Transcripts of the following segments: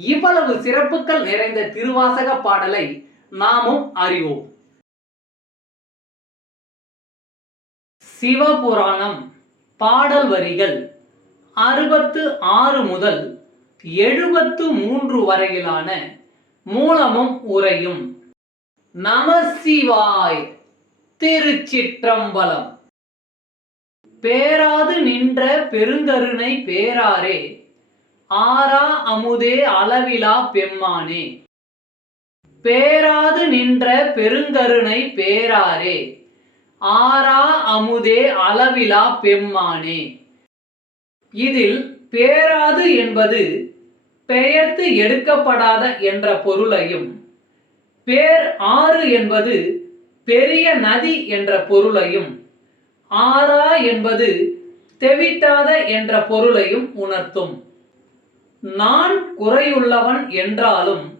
இவ்வளவு சிறப்புகள் நிறைந்த திருவாசக பாடலை நாமும் அறிவோம். சிவபுராணம் பாடல் வரிகள் அறுபத்து ஆறு முதல் எழுபத்து மூன்று வரையிலான மூலமும் உரையும். நமசிவாய் திருச்சிற்றம்பலம். பேராது நின்ற பெருங்கருணை பேராரே ஆரா அமுதே அளவிலா பெம்மானே. பேராது நின்ற பெருங்கருணை பேராரே. ஆரா அமுதே அளவிலா பெம்மானே. இதில் பேராது என்பது பெயர்த்து எடுக்கப்படாத என்ற பொருளையும் பேர் ஆறு என்பது பெரிய நதி என்ற பொருளையும் ஆரா என்பது தெவிட்டாத என்ற பொருளையும் உணர்த்தும். நான் குறையுள்ளவன் என்றாலும்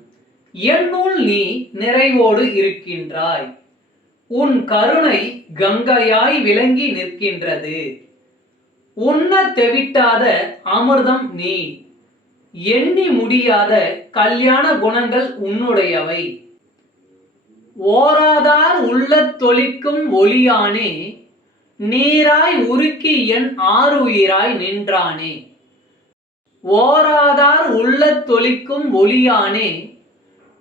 என்னுள் நீ நிறைவோடு இருக்கின்றாய். உன் கருணை கங்கையாய் விளங்கி நிற்கின்றது. உண்ண தெவிட்டாத அமிர்தம் நீ. எண்ணி முடியாத கல்யாண குணங்கள் உன்னுடையவை. ஓராதார் உள்ளத் தொழிக்கும் ஒளியானே நீராய் உருக்கி என் ஆறுயிராய் நின்றானே. ஓராதார் உள்ளத் தொலிக்கும் ஒளியானே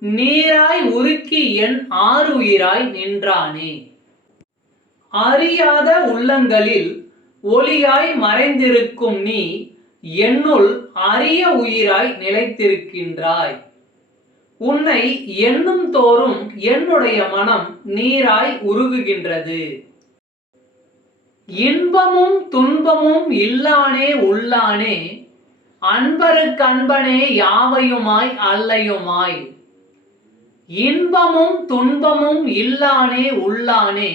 நீராய் உருக்கி என் ஆறுயிராய் நின்றானே. அறியாத உள்ளங்களில் ஒளியாய் மறைந்திருக்கும் நீ என்னுள் அரிய உயிராய் நிலைத்திருக்கின்றாய். உன்னை எண்ணும் தோறும் என்னுடைய மனம் நீராய் உருகுகின்றது. இன்பமும் துன்பமும் இல்லானே உள்ளானே அன்பருக்கன்பனே யாவையுமாய் அல்லையுமாய். இன்பமும் துன்பமும் இல்லானே உள்ளானே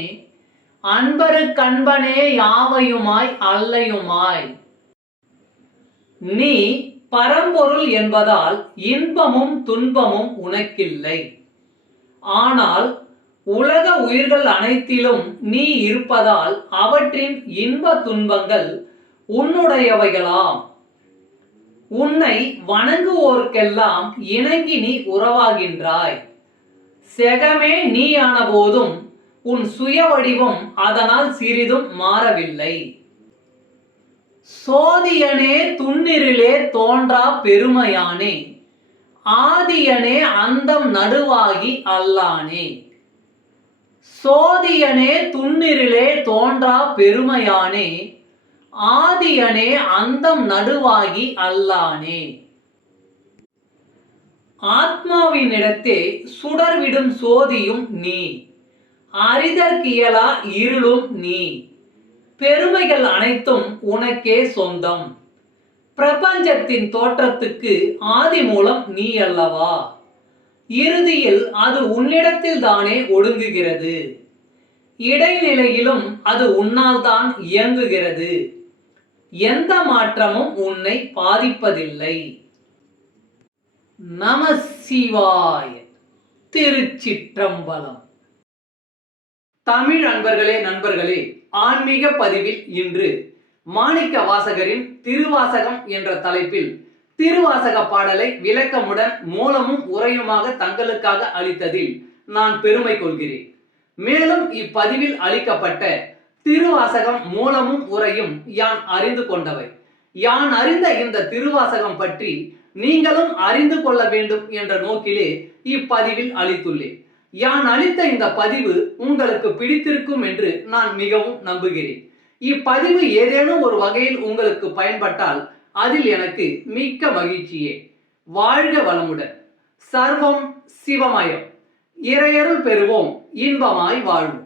அன்பருக்கன்பனே யாவையுமாய் அல்லையுமாய். நீ பரம்பொருள் என்பதால் இன்பமும் துன்பமும் உனக்கில்லை. ஆனால் உலக உயிர்கள் அனைத்திலும் நீ இருப்பதால் அவற்றின் இன்ப துன்பங்கள் உன்னுடையவைகளாம். உன்னை வணங்குவோர்க்கெல்லாம் இணங்கி நீ உறவாகின்றாய். செகமே நீயான போதும் உன் சுய வடிவம் அதனால் சிறிதும் மாறவில்லை. சோதியனே துன்னிரிலே தோன்றா பெருமையானே. ஆதியனே அந்தம் நடுவாகி அல்லானே. சோதியனே துன்னிரிலே தோன்றா பெருமையானே. ஆதியனே அந்தம் நடுவாகி அல்லானே. ஆத்மாவினிடத்தே சுடர்விடும் சோதியும் நீ. அறிதற்கியலா இருளும் நீ. பெருமைகள் அனைத்தும் உனக்கே சொந்தம். பிரபஞ்சத்தின் தோற்றத்துக்கு ஆதி மூலம் நீ அல்லவா? இறுதியில் அது உன்னிடத்தில் தானே ஒடுங்குகிறது. இடைநிலையிலும் அது உன்னால் தான் இயங்குகிறது. எந்த மாற்றமும் உன்னை பாதிப்பதில்லை. நம சிவாய திருச்சிற்றம்பலம். தமிழ் அன்பர்களே நண்பர்களே ஆன்மீக பதிவில் இன்று மாணிக்க வாசகரின் திருவாசகம் என்ற தலைப்பில் திருவாசக பாடலை விளக்கமுடன் மூலமும் உரையுமாக தங்களுக்காக அளித்ததில் நான் பெருமை கொள்கிறேன். மேலும் இப்பதிவில் அளிக்கப்பட்ட திருவாசகம் மூலமும் உரையும் யான் அறிந்து கொண்டவை. யான் அறிந்த இந்த திருவாசகம் பற்றி நீங்களும் அறிந்து கொள்ள வேண்டும் என்ற நோக்கிலே இப்பதிவில் அளித்துள்ளேன். யான் அளித்த இந்த பதிவு உங்களுக்கு பிடித்திருக்கும் என்று நான் மிகவும் நம்புகிறேன். இப்பதிவு ஏதேனும் ஒரு வகையில் உங்களுக்கு பயன்பட்டால் அதில் எனக்கு மிக்க மகிழ்ச்சியே. வாழ்க வளமுடன். சர்வம் சிவமயம். இறையருள் பெறுவோம். இன்பமாய் வாழ்வோம்.